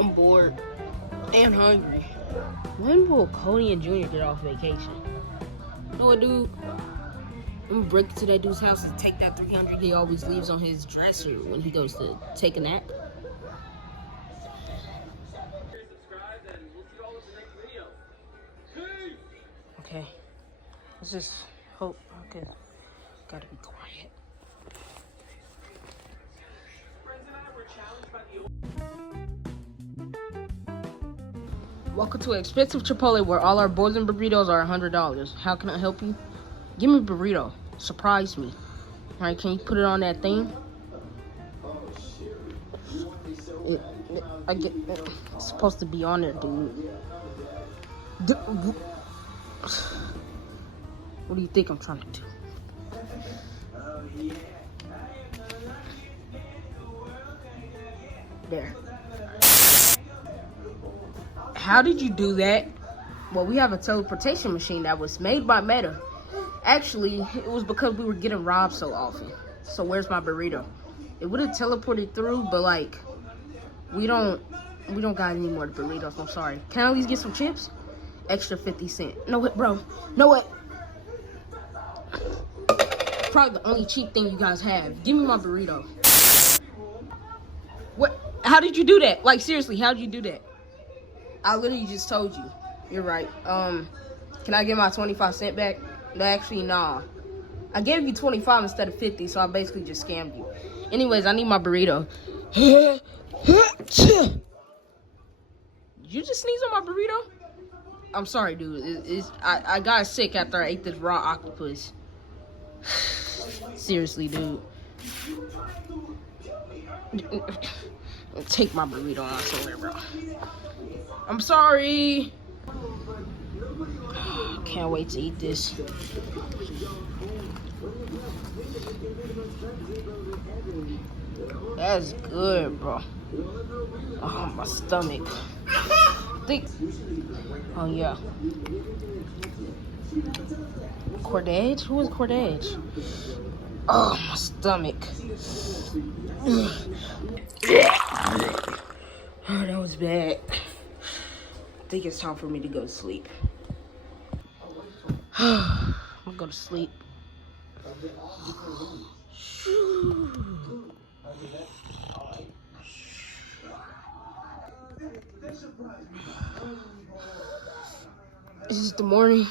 I'm bored and hungry. When will Cody and Junior get off vacation? You know what, dude? I'm gonna break into that dude's house and take that 300 he always leaves on his dresser when he goes to take a nap. Okay, let's just hope. Okay, gotta be quiet. Welcome to an expensive Chipotle where all our boys and burritos are $100. How can I help you? Give me a burrito. Surprise me. All right, can you put it on that thing? It's supposed to be on there, dude. What do you think I'm trying to do? There. How did you do that? Well, we have a teleportation machine that was made by Meta. Actually, it was because we were getting robbed so often. So where's my burrito? It would have teleported through, but like, we don't got any more burritos. I'm sorry. Can I at least get some chips? Extra 50 cents. No what, bro? No what? Probably the only cheap thing you guys have. Give me my burrito. What? How did you do that? Like seriously, how did you do that? I literally just told you. You're right. Can I get my 25 cents back? No, actually, nah. I gave you 25 instead of 50, so I basically just scammed you. Anyways, I need my burrito. Did you just sneeze on my burrito? I'm sorry, dude. I got sick after I ate this raw octopus. Seriously, dude. Take my burrito out somewhere, bro. I'm sorry. Can't wait to eat this. That's good, bro. Oh, my stomach. Oh, yeah. Cordage? Who is Cordage? Oh, my stomach. Oh, that was bad. I think it's time for me to go to sleep. I'm gonna go to sleep. This is the morning.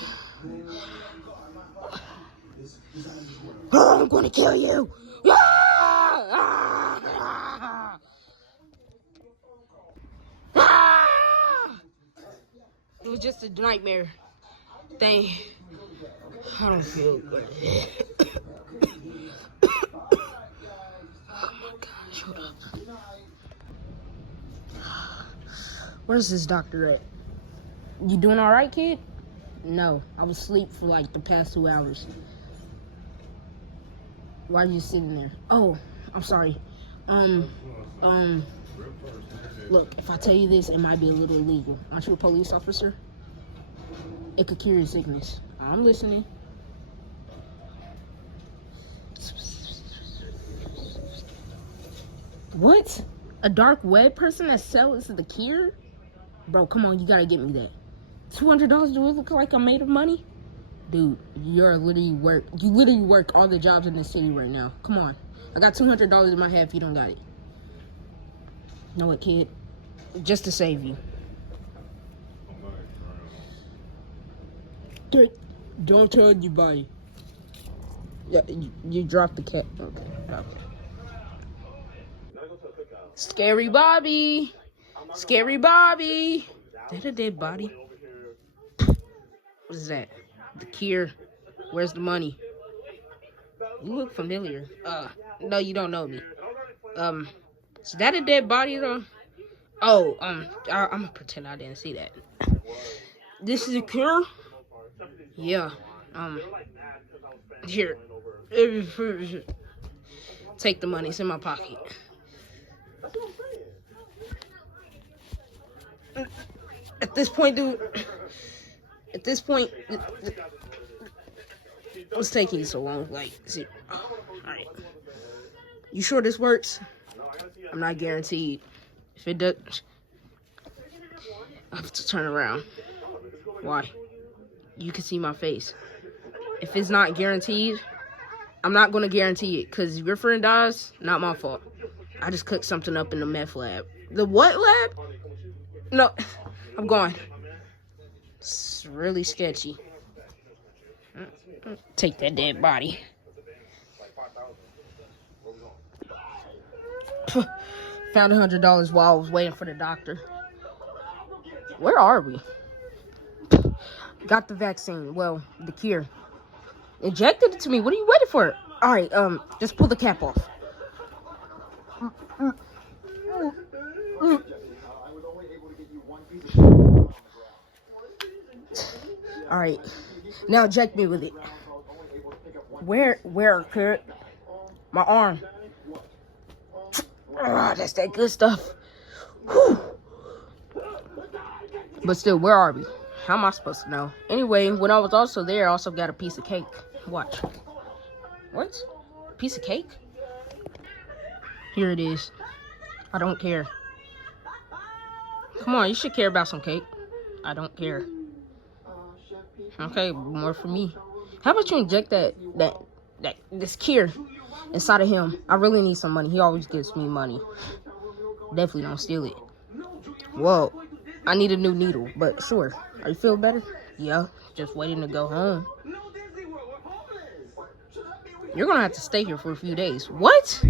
Oh, I'm gonna kill you! It was just a nightmare thing. I don't feel good. Oh my gosh, hold up. Where's this doctor at? You doing all right, kid? No, I was asleep for like the past 2 hours. Why are you sitting there? Oh, I'm sorry. Look, if I tell you this, it might be a little illegal. Aren't you a police officer? It could cure your sickness. I'm listening. What? A dark web person that sells the cure? Bro, come on, you gotta get me that. $200, do it look like I'm made of money? Dude, you literally work all the jobs in the city right now. Come on. I got $200 in my hand if you don't got it. Know what, kid? Just to save you. Don't tell anybody. Yeah, you dropped the cat. Okay. Scary Bobby. Scary Bobby. Is that a dead body? What is that? The cure. Where's the money? You look familiar. No, you don't know me. Is that a dead body though? Oh, I'm gonna pretend I didn't see that. This is a cure? Yeah. Here. Take the money. It's in my pocket. At this point, dude. At this point, what's taking you so long? Like, see, all right. You sure this works? I'm not guaranteed. If it does, I have to turn around. Why? You can see my face. If it's not guaranteed, I'm not going to guarantee it. Because if your friend dies, not my fault. I just cooked something up in the meth lab. The what lab? No, I'm gone. It's really sketchy. Take that dead body. Found $100 while I was waiting for the doctor. Where are we? Got the vaccine. Well, the cure. Injected it to me. What are you waiting for? All right, just pull the cap off. All right, now inject me with it. Where, Kurt? My arm. Ah, that's that good stuff. Whew. But still, where are we? How am I supposed to know? Anyway, when I was also there, I also got a piece of cake. Watch. What? Piece of cake? Here it is. I don't care. Come on, you should care about some cake. I don't care. Okay, more for me. How about you inject this cure inside of him? I really need some money. He always gives me money. Definitely don't steal it. Whoa, I need a new needle, but sure. Are you feeling better? Yeah, just waiting to go home. You're gonna have to stay here for a few days. What?